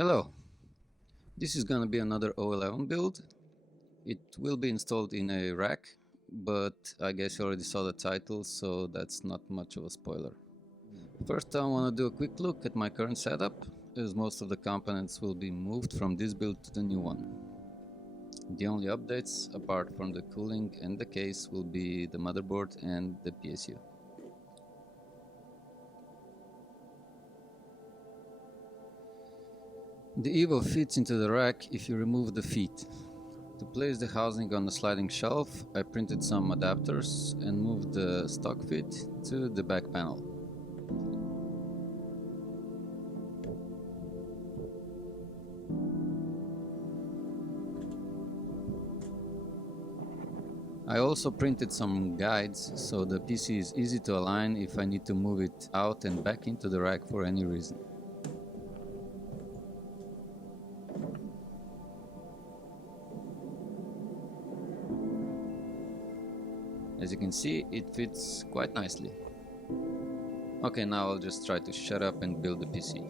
Hello, this is gonna be another O11 build. It will be installed in a rack, but I guess you already saw the title, so that's not much of a spoiler. First I wanna do a quick look at my current setup, as most of the components will be moved from this build to the new one. The only updates, apart from the cooling and the case, will be the motherboard and the PSU. The Evo fits into the rack if you remove the feet. To place the housing on the sliding shelf, I printed some adapters and moved the stock fit to the back panel. I also printed some guides so the PC is easy to align if I need to move it out and back into the rack for any reason. As you can see, it fits quite nicely. Okay, now I'll just try to shut up and build the PC.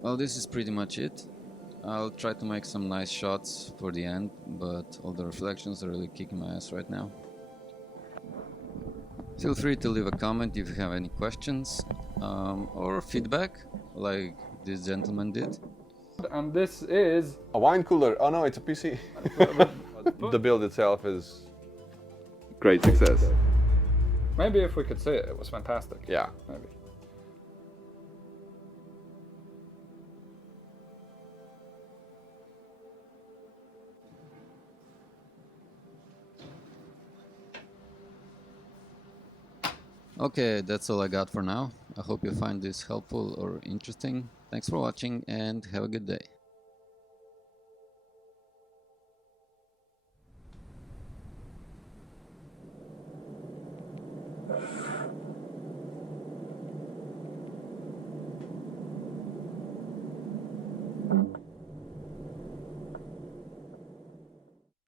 Well, this is pretty much it. I'll try to make some nice shots for the end, but all the reflections are really kicking my ass right now. Feel free to leave a comment if you have any questions or feedback, like this gentleman did. And this is A wine cooler. Oh no, it's a PC. The build itself is great success. maybe if we could see it, it was fantastic. Yeah. Maybe. Okay, that's all I got for now. I hope you find this helpful or interesting. Thanks for watching and have a good day.